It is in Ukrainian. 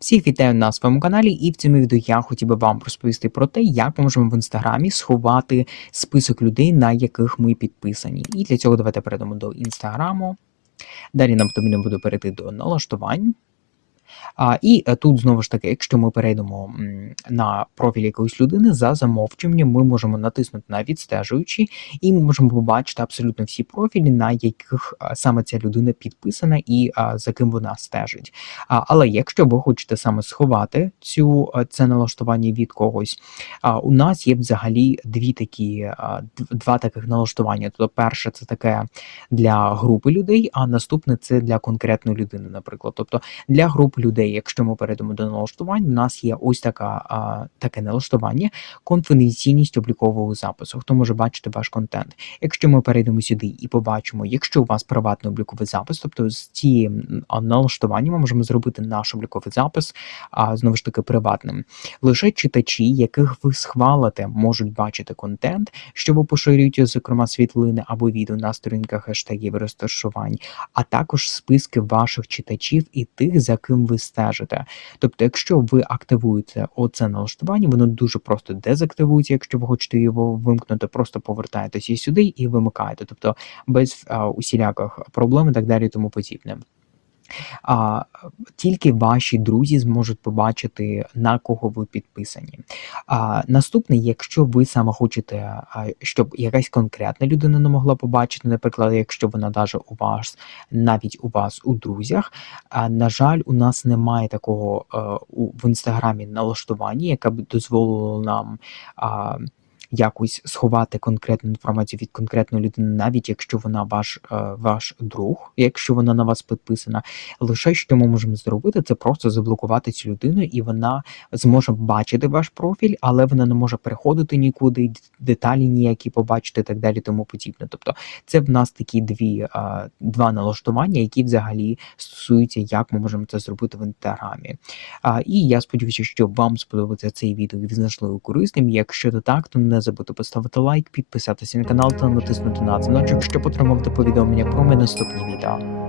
Всіх вітаю на своєму каналі, і в цьому відео я хотів би вам розповісти про те, як ми можемо в інстаграмі сховати список людей, на яких ми підписані. І для цього давайте перейдемо до інстаграму. Далі нам потрібно буде перейти до налаштувань. А, і е, тут знову ж таки, якщо ми перейдемо на профіль якоїсь людини, за замовчуванням ми можемо натиснути на відстежуючі, і ми можемо побачити абсолютно всі профілі, на яких саме ця людина підписана і а, за ким вона стежить. А, але якщо ви хочете саме сховати цю це налаштування від когось, а, у нас є взагалі дві такі два таких налаштування. Тобто, перше це таке для групи людей, а наступне це для конкретної людини, наприклад. Тобто для груп людей, якщо ми перейдемо до налаштувань, у нас є ось така а, таке налаштування конфіденційність облікового запису. Хто може бачити ваш контент? Якщо ми перейдемо сюди і побачимо, якщо у вас приватний обліковий запис, тобто з цією налаштуванням ми можемо зробити наш обліковий запис, а знову ж таки приватним. Лише читачі, яких ви схвалите, можуть бачити контент, що ви поширюєте, зокрема світлини або відео на сторінках хештегів розташувань, а також списки ваших читачів і тих, за ким ви стежите. Тобто, якщо ви активуєте оце налаштування, воно дуже просто дезактивується, якщо ви хочете його вимкнути, просто повертаєтеся сюди і вимикаєте. Тобто без усіляких проблем і так далі, тому подібне. А, тільки ваші друзі зможуть побачити, на кого ви підписані. А, наступне, якщо ви саме хочете, щоб якась конкретна людина не могла побачити, наприклад, якщо вона даже у вас, навіть у вас у друзях, а, на жаль, у нас немає такого е, у, в інстаграмі налаштування, яке б дозволило нам. А, Якось сховати конкретну інформацію від конкретної людини, навіть якщо вона ваш, е, ваш друг, якщо вона на вас підписана, лише що ми можемо зробити, це просто заблокувати цю людину, і вона зможе бачити ваш профіль, але вона не може переходити нікуди, деталі ніякі побачити і так далі, тому подібне. Тобто, це в нас такі дві а, два налаштування, які взагалі стосуються, як ми можемо це зробити в інстаграмі. І я сподіваюся, що вам сподобається цей відео і ви знайшли корисним. Якщо то так, то не забудьте поставити лайк, підписатися на канал та натиснути на дзвіночок, щоб отримувати повідомлення про мої наступні відео.